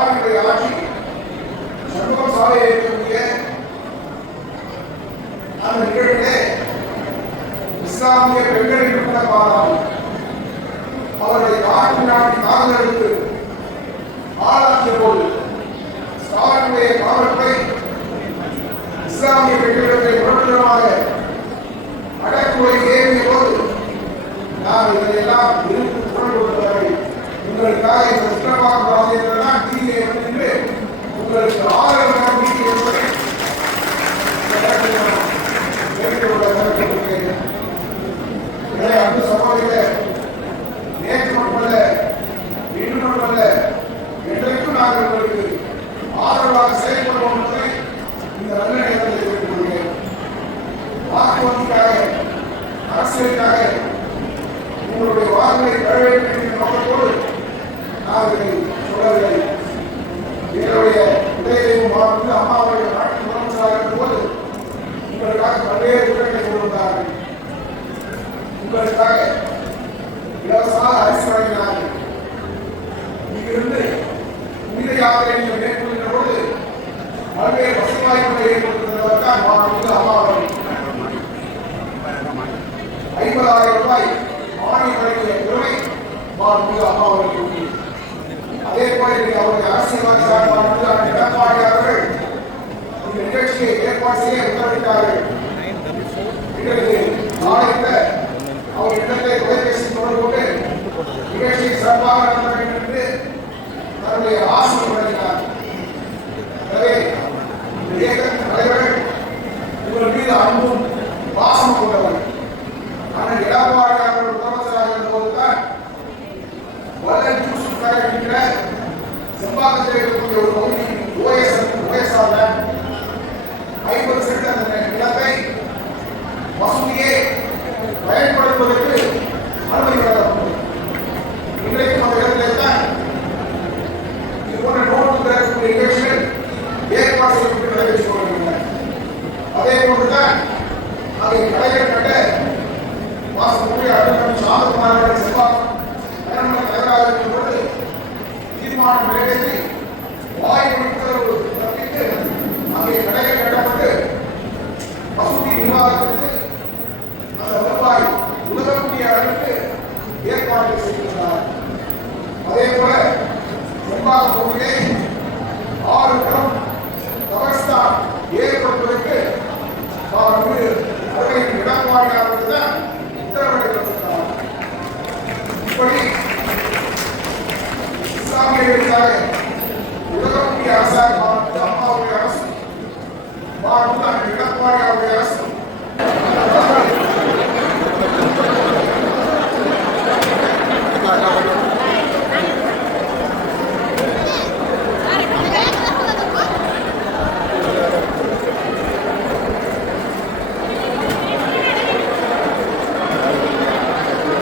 ஸ்டாலினுடைய ஆட்சி சண்முகம் சாலையில் இருக்கக்கூடிய அந்த நிகழ்விலே இஸ்லாமிய பெண்களின் உட்பட பாராமல் அவருடைய நாட்டு நாட்டின் தாக்குதலுக்கு ஆளாக்கிய போது ஸ்டாலினுடைய காவல்துறை இஸ்லாமிய பெண்களிடத்தை புரட்சிகரமாக அடக்குமுறை ஏறிய போது நான் இதையெல்லாம் இருந்து குரல் கொடுத்தவர்கள் உங்களுக்காக இந்த சுற்றமாக ராஜேந்திரன் டிவியை வந்து உங்களுக்கு ஆதரவாக நீதி என்பதை அன்பு சகோதரிகள் நேற்று மட்டுமல்ல இன்று மட்டுமல்ல என்றைக்கும் நாங்கள் உங்களுக்கு ஆதரவாக செயல்படுவோம் என்பதை இந்த நல்ல நேரத்தில் தெரிவித்துக் கொள்கிறேன். வாக்கு வங்கிக்காக அரசியலுக்காக உங்களுடைய வாக்குகளை பெற வேண்டும் என்ற நோக்கத்தோடு நான் இதை சொல்லவில்லை. எங்களுடைய உதயதெய்வம் மாவட்டத்தில் அம்மா அவர்கள் நாட்டின் முதலமைச்சராக இருந்தபோது உங்களுக்காக பல்வேறு திட்டங்களை கொண்டு வந்தார்கள். உங்களுக்காக இலவசமாக அரிசி வழங்கினார்கள். இங்கிருந்து புனித யாத்திரை நீங்கள் மேற்கொள்கின்ற போது பல்வேறு வசதி வாய்ப்புகளை ஏற்படுத்துவதற்காக மாவட்டத்தில் அம்மா அவர்கள் 50,000 ரூபாய் மானியம் வழங்கிய பெருமை மாவட்டத்தில் அம்மா அவர்களுக்கு. அதே போல அவருடைய அரசியல்வாதி சார்பாக எடப்பாடி அவர்கள் இந்த நிகழ்ச்சியை ஏற்பாடு செய்ய உத்தரவிட்டார்கள். இன்றைக்கு நாளைக்கு அவர் இடத்தை தொலைபேசி தொடர்பு கொண்டு நிகழ்ச்சியை சிறப்பாக நடத்த வேண்டும் என்று தன்னுடைய ஆசை வழங்கினார். எனவே இந்த இயக்கத்தின் தலைவர்கள் உங்கள் மீது அன்பும் பாசமும் கொண்டவர். ஆனால் எடப்பாடி அவர்கள் முதலமைச்சராக இருந்தபோதுதான் வல்லன் ஜூசுக்காக இருக்கிற செம்பாக்கத்தில் இருக்கக்கூடிய ஒரு பகுதி ஓஎஸ்ஆர் 50 சென்ட் அந்த நிலத்தை வசூலியே பயன்படுத்துவதற்கு அனுமதி வழங்கப்பட்டது. இன்றைக்கும் அந்த இடத்திலே தான் இது போன்ற நோட்டு பெறக்கூடிய நிகழ்ச்சிகள் ஏற்பாடு செய்யப்பட்டு நடைபெற்றுக் கொண்டிருக்கின்றன. அதே போன்றுதான் அதை கலைஞர் கட்ட வாசக்கூடிய அடுத்த சாதகமான செல்வாக்கு தயாராக இருக்கும் பொழுது தீர்மானம் நிறைவேற்றி வாய்ப்பு உத்தரவு தப்பித்து அங்கே கடைகள் கட்டப்பட்டு வசூலி நிர்வாகத்திற்கு அந்த வருவாய் உதவக்கூடிய அளவுக்கு ஏற்பாடுகள் செய்திருந்தார். அதே போல செம்பாக பகுதியிலே 6 புறம் கவர்ஸ்தான் ஏற்படுத்துவதற்கு அவர்களின் எடப்பாடியாளருக்கு தான் உத்தரவிடப்பட்டிருக்கிறார். இப்படி இஸ்லாமியர்களுக்காக உதவக்கூடிய அரசாங்க அம்மாவுடைய அரசு